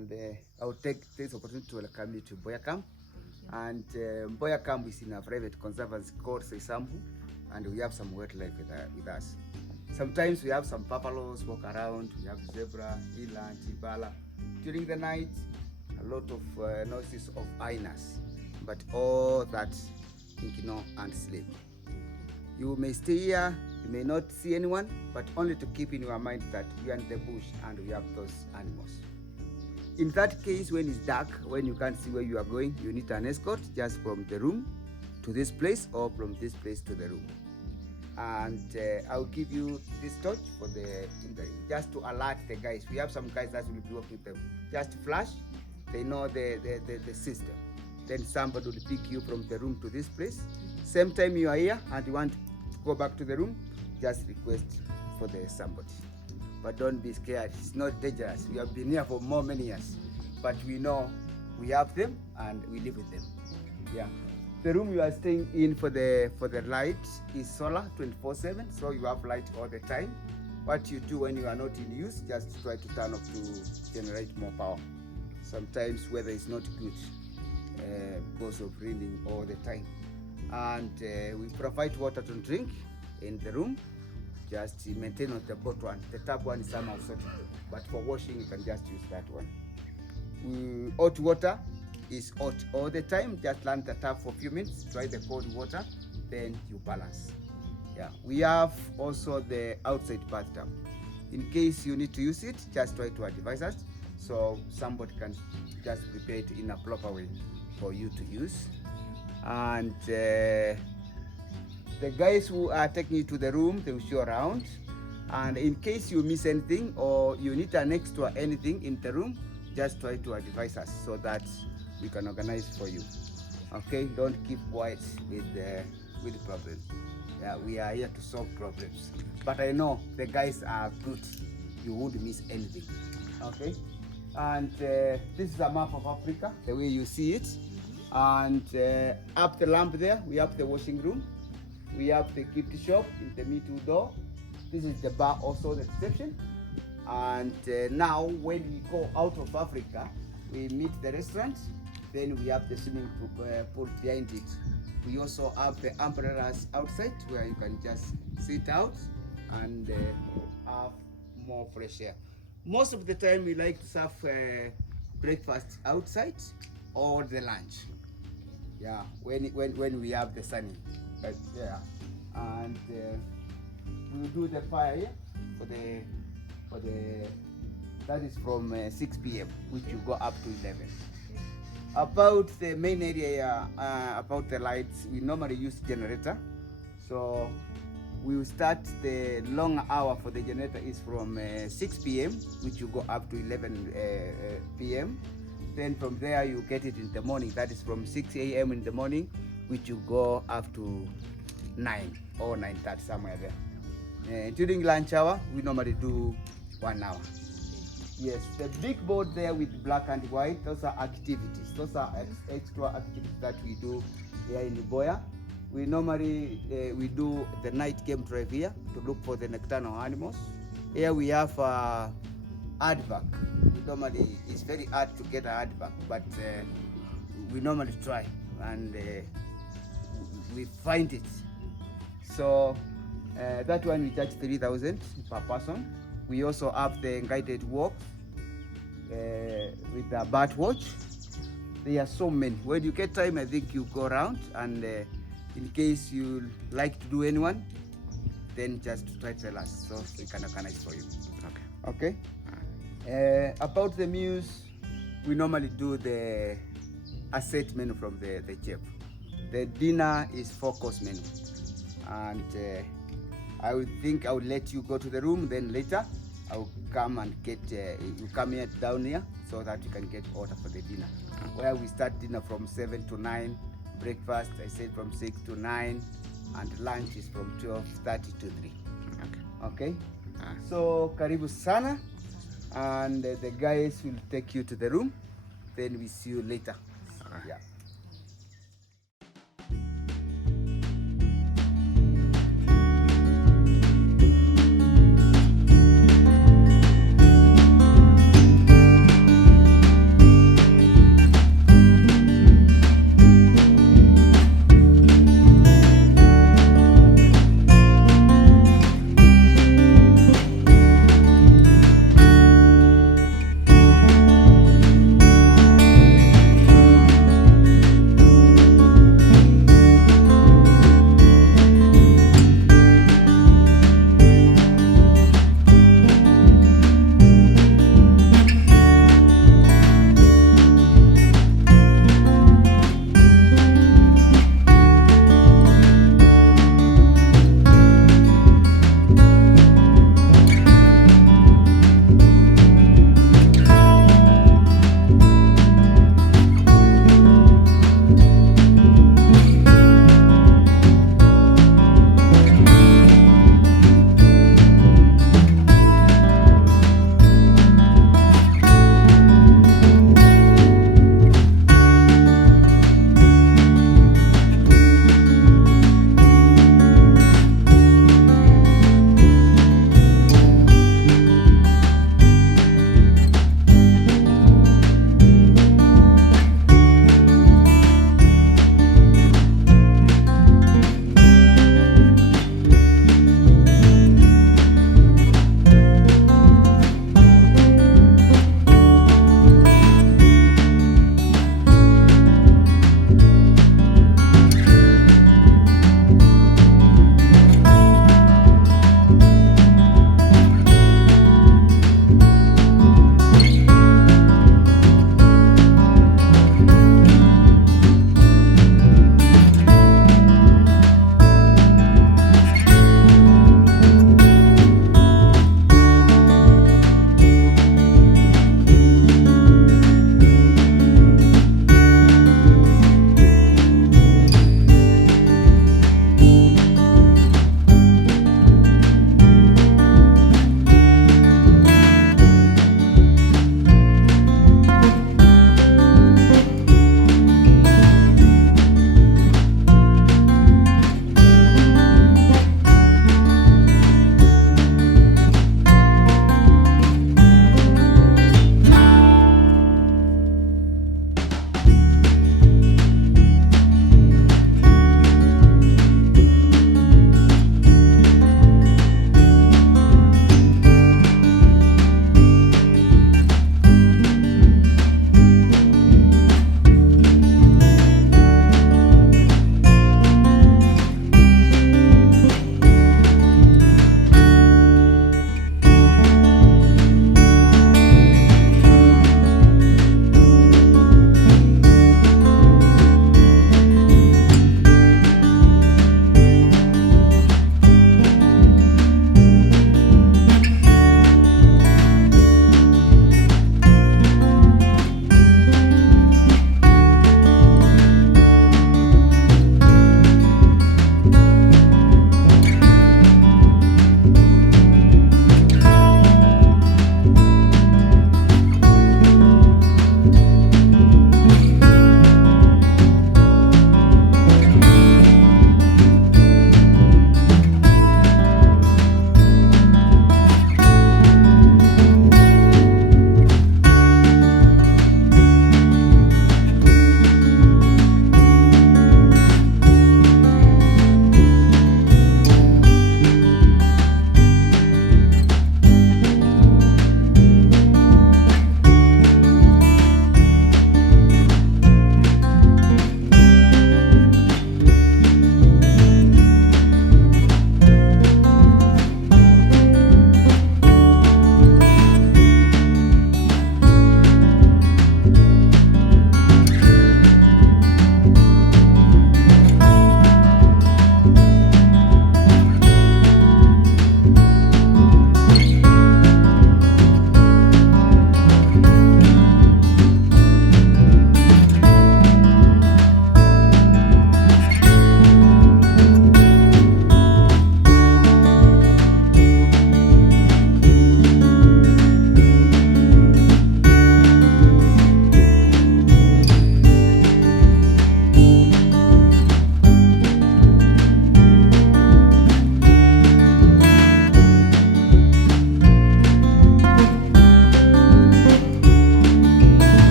and I'll take this opportunity to welcome you to Mbweha Camp. And Mbweha Camp is in a private conservancy called Seisambu, and we have some wildlife with us. Sometimes we have some buffaloes walk around, we have zebra, eland, impala. During the night, a lot of noises of hyenas, but all that ignore and sleep. You may stay here, you may not see anyone, but only to keep in your mind that we are in the bush and we have those animals. In that case, when it's dark, when you can't see where you are going, you need an escort just from the room to this place or from this place to the room. And I'll give you this torch for the interview, just to alert the guys. We have some guys that will be working with them. Just flash, they know the system. Then somebody will pick you from the room to this place. Same time you are here and you want to go back to the room, just request for the somebody. But don't be scared, it's not dangerous. We have been here for many years, but we know we have them and we live with them. Yeah. The room you are staying in for the light is solar 24/7, so you have light all the time. What you do when you are not in use, just try to turn off to generate more power. Sometimes weather is not good because of raining all the time. And we provide water to drink in the room. Just maintain on the bottom one. The tap one is somehow sorted, but for washing you can just use that one. Hot water is hot all the time. Just run the tap for a few minutes, try the cold water, then you balance. Yeah, we have also the outside bathtub. In case you need to use it, just try to advise us so somebody can just prepare it in a proper way for you to use. And the guys who are taking you to the room, they will show around. And in case you miss anything or you need an extra anything in the room, just try to advise us so that we can organize for you. Okay, don't keep quiet with problems. Yeah, we are here to solve problems. But I know the guys are good. You won't miss anything. Okay, and this is a map of Africa, the way you see it. And up the lamp there, we have the washing room. We have the gift shop in the middle door. This is the bar, also the reception. And now when we go out of Africa, we meet the restaurant. Then we have the swimming pool behind it. We also have the umbrellas outside where you can just sit out and have more fresh air. Most of the time we like to serve breakfast outside or the lunch. Yeah, when we have the sunny. But yeah, and we do the fire here for the that is from 6 p.m. which you go up to 11. About the main area, about the lights, we normally use generator. So we will start the long hour for the generator is from 6 p.m. which you go up to 11 p.m. Then from there you get it in the morning. That is from 6 a.m. in the morning, which you go up to 9 or 9:30 somewhere there. During lunch hour, we normally do 1 hour. Yes, the big board there with black and white, those are activities. Those are extra activities that we do here in Mbweha. We normally we do the night game drive here to look for the nocturnal animals. Here we have aardvark. Normally it's very hard to get an aardvark, but we normally try and we find it. So that one we charge 3,000 per person. We also have the guided walk with the bird watch. There are so many. When you get time, I think you go around, and in case you like to do anyone, then just try to tell us so we can organize for you. Okay. About the meals, we normally do the asset menu from the chef. The dinner is 4-course menu, and I would think I would let you go to the room. Then later I will come and get you come here down here so that you can get order for the dinner. Where we start dinner from 7 to 9, breakfast I said from 6 to 9, and lunch is from 12:30 to 3. Okay. So karibu sana, and the guys will take you to the room. Then we see you later. Yeah.